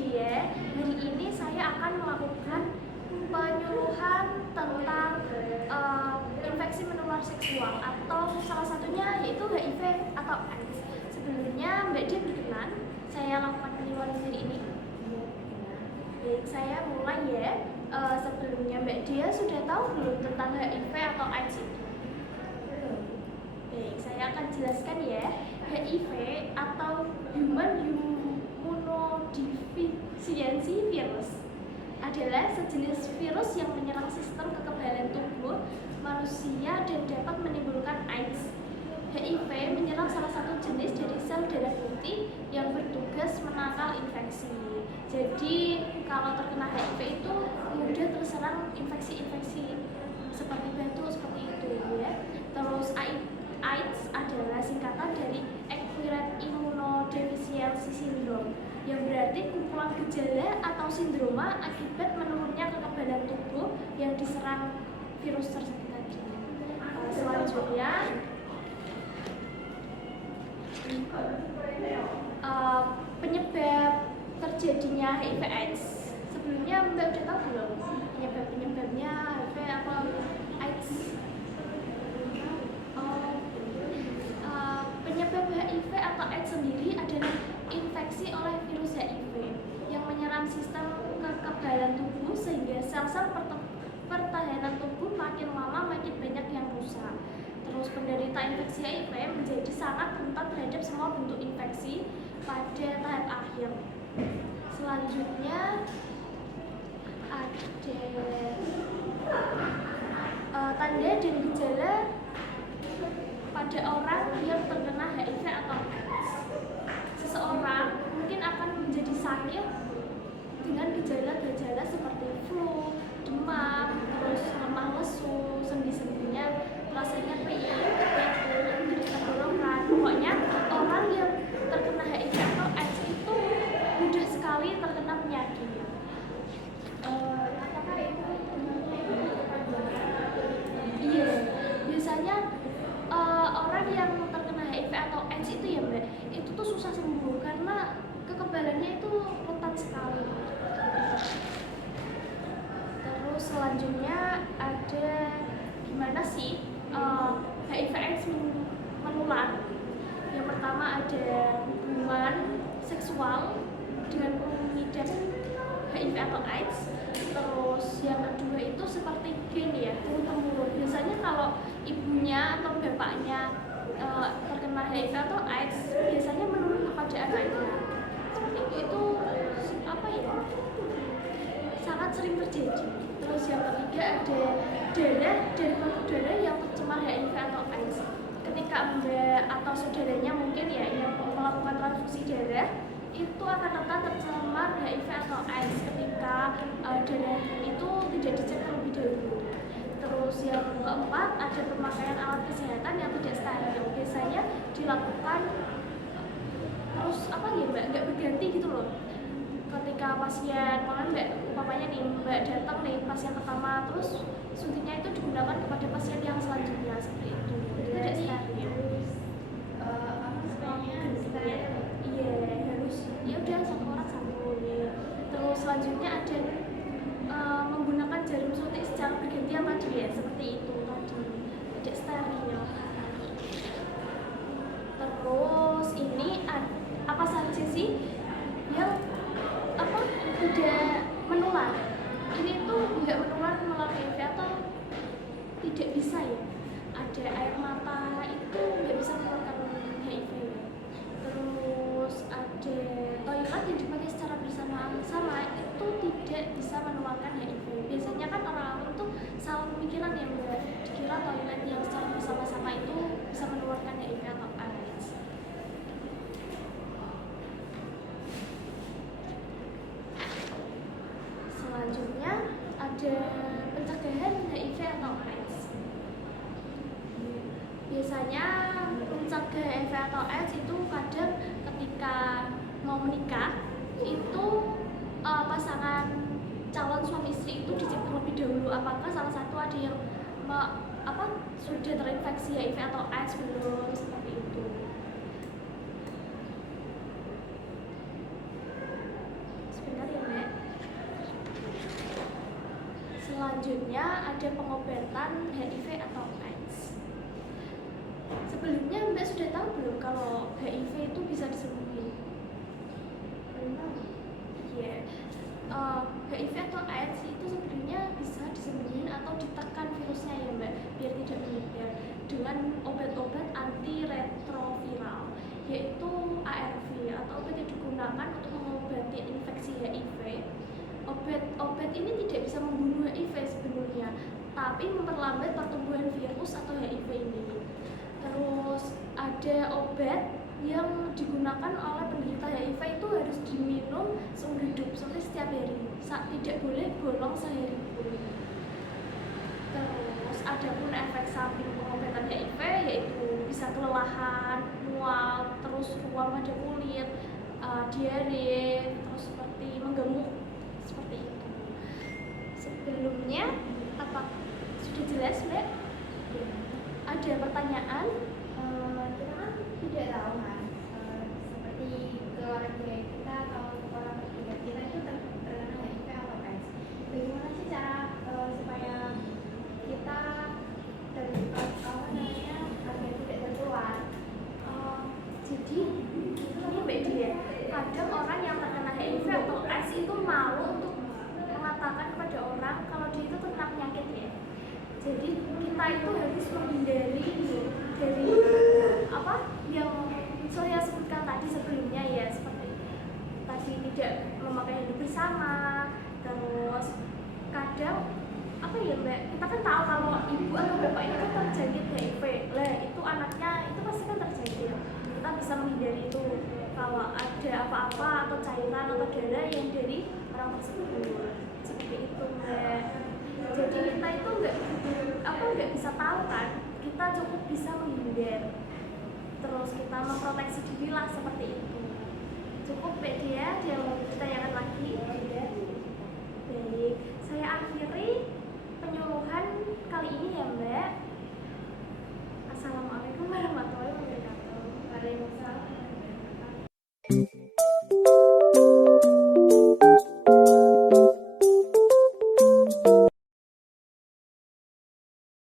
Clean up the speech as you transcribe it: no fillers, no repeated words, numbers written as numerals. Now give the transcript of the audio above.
dia. Hari ini saya akan melakukan penyuluhan tentang infeksi menular seksual atau salah satunya yaitu HIV atau AIDS. Sebelumnya Mbak Dia berkenan saya lakukan penyuluhan hari ini. Baik, saya mulai ya. Sebelumnya Mbak Dia sudah tahu belum tentang HIV atau AIDS itu? Baik, saya akan jelaskan ya. HIV atau Human Immunodeficiency Virus adalah sejenis virus yang menyerang sistem kekebalan tubuh manusia dan dapat menimbulkan AIDS. HIV menyerang salah satu jenis dari sel darah putih yang bertugas menangkal infeksi. Jadi kalau terkena HIV itu mudah terserang infeksi-infeksi seperti batuk seperti itu ya. Terus AIDS adalah singkatan dari Acquired Immunodeficiency Syndrome yang berarti kumpulan gejala atau sindroma akibat menurunnya kekebalan tubuh yang diserang virus tersebut tadi. Selanjutnya penyebab terjadinya HIV/AIDS. Sebelumnya Mbak udah tahu belum penyebabnya HIV atau AIDS? Penyebab HIV atau AIDS sendiri adalah infeksi oleh virus HIV yang menyerang sistem kekebalan tubuh sehingga sel-sel pertahanan tubuh makin lama makin banyak yang rusak. Terus penderita infeksi HIV menjadi sangat rentan terhadap semua bentuk infeksi pada tahap akhir. Selanjutnya ada tanda dan gejala pada orang yang terkena HIV atau AIDS. Seseorang mungkin akan menjadi sakit dengan gejala-gejala seperti flu, demam, terus lemah lesu, sendi-sendinya rasanya perih, batuk, nyeri tenggorokan. Pokoknya orang yang terkena HIV atau AIDS itu mudah sekali terkena penyakit. Iya, biasanya orang yang terkena HIV atau AIDS itu ya Mbak, itu tuh susah sembuh karena kekebalannya itu rentan sekali. Terus selanjutnya ada gimana sih HIV/AIDS menular. Yang pertama ada hubungan seksual dengan pengidap HIV atau AIDS. Terus yang kedua itu seperti gen ya, turun-temurun. Biasanya kalau ibunya atau bapaknya terkena HIV atau AIDS, biasanya menurun kepada anaknya. Seperti itu apa ya? Sangat sering terjadi. Terus yang ketiga ada darah dari darah yang tercemar HIV atau AIDS. Ketika Mbak atau saudaranya mungkin ya yang melakukan transfusi darah, itu akan rentan tercemar HIV atau AIDS ketika darah itu tidak dicek terlebih dahulu. Terus yang keempat ada pemakaian alat kesehatan yang tidak steril. Biasanya dilakukan terus apa ya Mbak, nggak berganti gitu loh. Ketika pasien, Mbak, umpamanya nih Mbak datang nih pasien pertama, terus suntiknya itu digunakan kepada pasien yang selanjutnya seperti itu. Itu tidak steril. Iya, harus ya udah satu orang satu ya. Terus selanjutnya ada menggunakan jarum suntik secara bergantian tadi ya, seperti itu tadi, tidak steril. Terus ini apa saja sih yang tidak menular? Ini tuh nggak menular HIV atau tidak bisa ya? Ada air mata itu nggak bisa menularkan HIV. Terus ada toilet yang dipakai secara bersama-sama itu tidak bisa menularkan HIV. Biasanya kan orang-orang itu salah pemikiran ya Mbak, dikira toilet yang secara bersama-sama itu bisa menularkan HIV atau AIDS. Selanjutnya ada pencegahan HIV atau AIDS. Biasanya mencegah HIV atau AIDS itu kadang ketika mau menikah itu pasangan calon suami istri itu dicek terlebih dahulu apakah salah satu ada yang sudah terinfeksi HIV atau AIDS belum, seperti itu. selanjutnya ada pengobatan HIV atau AIDS. Sebelumnya Mbak sudah tahu belum kalau HIV itu bisa disembuhin? Belum tahu. Iya. HIV atau AIDS itu sebenarnya bisa disembuhin atau ditekan virusnya ya Mbak, biar tidak menyebar dengan obat-obat antiretroviral, yaitu ARV atau obat yang digunakan untuk mengobati infeksi HIV. Obat ini tidak bisa membunuh HIV sebenarnya, tapi memperlambat pertumbuhan virus atau HIV ini. Terus ada obat yang digunakan oleh penderita HIV itu harus diminum seumur hidup, seperti setiap hari, tidak boleh bolong sehari pun. Terus ada pun efek samping pengobatan HIV, yaitu bisa kelelahan, mual, terus ruam pada kulit, diare, terus seperti menggemuk, seperti itu. Sebelumnya apa sudah jelas Mbak? Ada pertanyaan? Kita kan tidak tahu kan, seperti keluarga kita atau orang terdekat kita itu terkena HIV atau AIDS. Bagaimana sih cara supaya kita agar tidak tertular? Jadi ini Mbak Dia, kadang orang yang terkena HIV atau AIDS itu malu untuk mengatakan kepada orang kalau dia itu terkena penyakit ya. Jadi kita itu harus menghindari dari apa yang saya sebutkan tadi sebelumnya ya, seperti tadi tidak memakai hidup bersama. Terus kadang apa ya Mbak, kita kan tahu kalau ibu atau bapak itu terjangkit HIV, lah itu anaknya itu pasti kan terjangkit. Kita bisa menghindari itu kalau ada apa-apa atau cairan atau darah yang dari orang tersebut, seperti itu Mbak. Jadi kita itu nggak bisa tahu kan, kita cukup bisa menghindar, terus kita memproteksi diri lah, seperti itu.